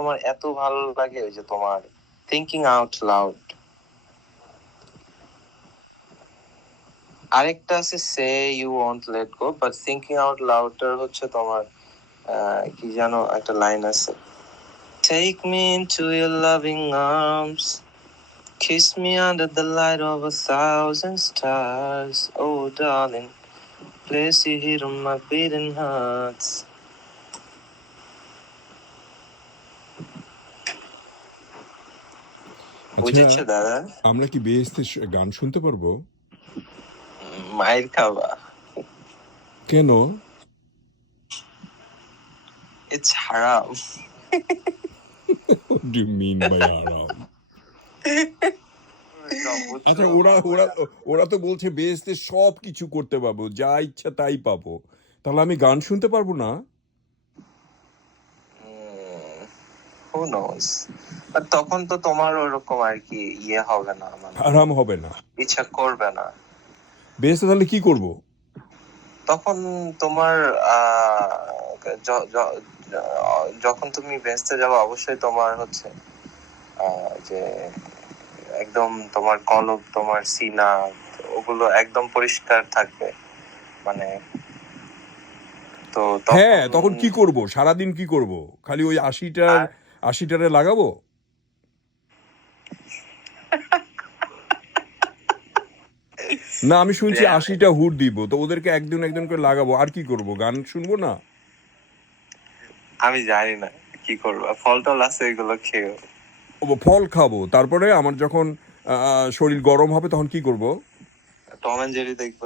আমার এত ভালো লাগে ওই যে তোমার থিঙ্কিং আউট লাউড। আরেকটা আছে say you won't let go, but thinking out লাউডটার হচ্ছে তোমার কি জানো একটা লাইন আছে, take me into your loving arms, kiss me under the light of 1,000 stars, oh darling, place you here on my beating heart. বুঝেছো দাদা? আমরা কি বেহেশতে গান শুনতে পারবো? মাইর খাবা। কেন? It's haram. What do you mean by haram? আচ্ছা, ওরা তো বলছে বেহেশতে সব কিছু করতে পারবো, যা ইচ্ছা তাই পাবো, তাহলে আমি গান শুনতে পারবো না? Who knows? But তখন তো তোমার ওরকম আর কি হবে না, মানে হারাম হবে না, ইচ্ছা করবে না। বেহেশতে তাহলে কি করব? তখন তোমার যখন তুমি বেহেশতে যাবে অবশ্যই তোমার হচ্ছে যে একদম তোমার কলব, তোমার সিনা, ওগুলো একদম পরিষ্কার থাকবে, মানে তো হ্যাঁ, তখন কি করব? সারাদিন কি করব? খালি ওই 80টারে লাগাবো? না, আমি শুনছি 80টা হুড দিব, তো ওদেরকে একদিন করে লাগাবো, আর কি করব? গান শুনবো না? আমি জানি না কি করবো, ফল টল আছে এগুলো খেয়ে। ফল খাবো, তারপরে আমার যখন শরীর গরম হবে তখন কি করব? টম এন্ড জেরি দেখবা।